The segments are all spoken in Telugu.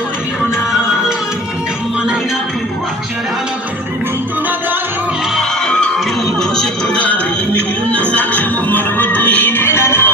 ఊరిలోన కమ్మనైన అక్షరాల గుంతున దాని నీ భవిష్యత్తు దారి మిగిలిన సాక్ష్యము మరవద్దు ఈ నేలనా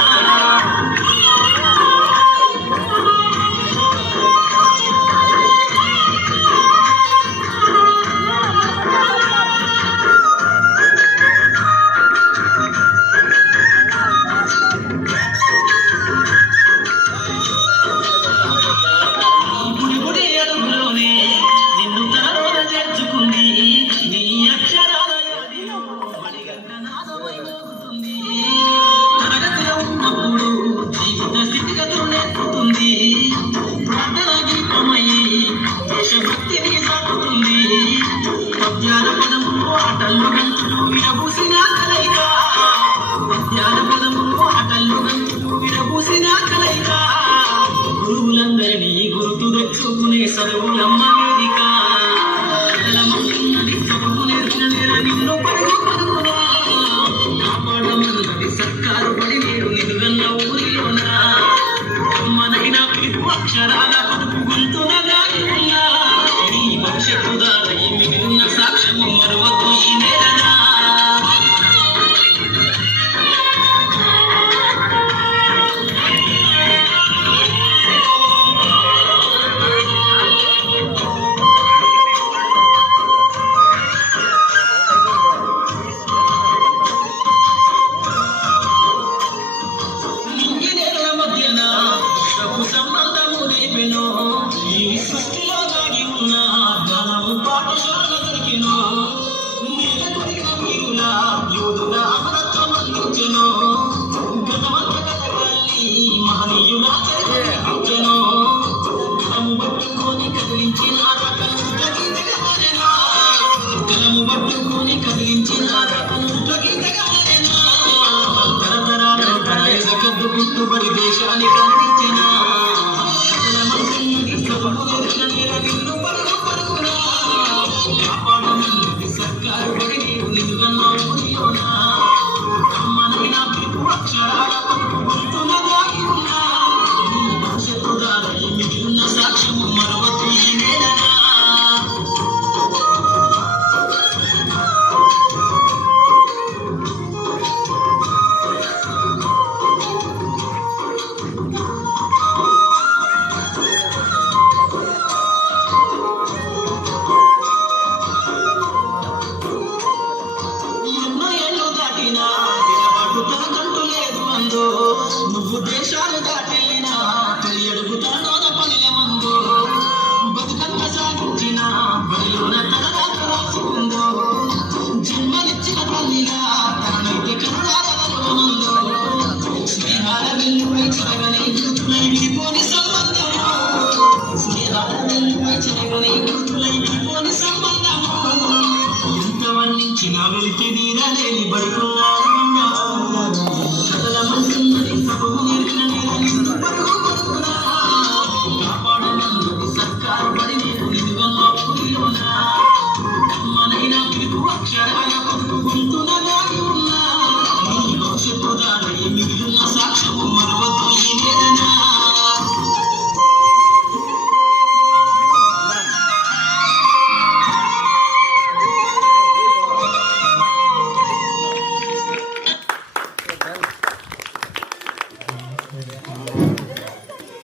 దేశభక్తిని సాగుతుంది పద్యాల పదములో ఆటల్లో గంతులు విరబూసిన కలయిక పద్యాల పదములో ఆటల్లో గంతులు విరబూసిన కలయిక గురువులందరినీ గుర్తు తెచ్చుకునే చదువులమ్మ వేదిక చదువు నేర్చిన నిన్ను పడుగు పడుకునా కాపాడమన్నది సర్కారు పడి నేడు నిలుగన్న ఊరిలోన కమ్మనైన పిలుపు అక్షరాల పదుపు గొంతున దాగి ఉన్నా నీ భవిష్యత్తు దారి మిగిలిన సాక్ష్యము మరవద్దు ఈ నేలనా సంబంధము రేపెనో ఈ సృష్టిలో దాగి ఉన్న జ్ఞానము పాఠశాల దొరికెనో మీద కొరిగిన వీరుల యోధుల అమరత్వం అందించెనో గతమంత కథగాల్ని మహనీయుల చరిత్రను కలము పట్టుకొని కదిలించిన కలము పట్టుకొని కదిలించిన తరతరాల గుర్తుపడి దేశానికి అందించిన సర్కారు పడి నీవు నిలుగన్న ఊరిలోన కమ్మనైన పిలుపు అక్షరాల పలుకు గొంతున దాగి ఉన్నా నీ భవిష్యత్తు దారి మిగిలిన సాక్ష్యము మరవద్దు ఈ నేలనా నువ్వు దేశాలు దాటెళ్ళినా తొలి అడుగుతానోన పనిల మందో బతుకమ్మ సాగించిన బలిలోన తనదాకా రాసుకుందో జన్మనిచ్చిన తల్లిగా తననైతే కనుడారలో స్నేహాల వెల్లుపై చిరగనే గుర్తులై విడిపోని సంబంధము స్నేహాల వెల్లుపై చిరగనే గుర్తులై విడిపోని సంబంధము ఎంత వర్ణించినా వెలికి నీరలేని బడుకున్నారు కథల మంటున్నది ప్రభువు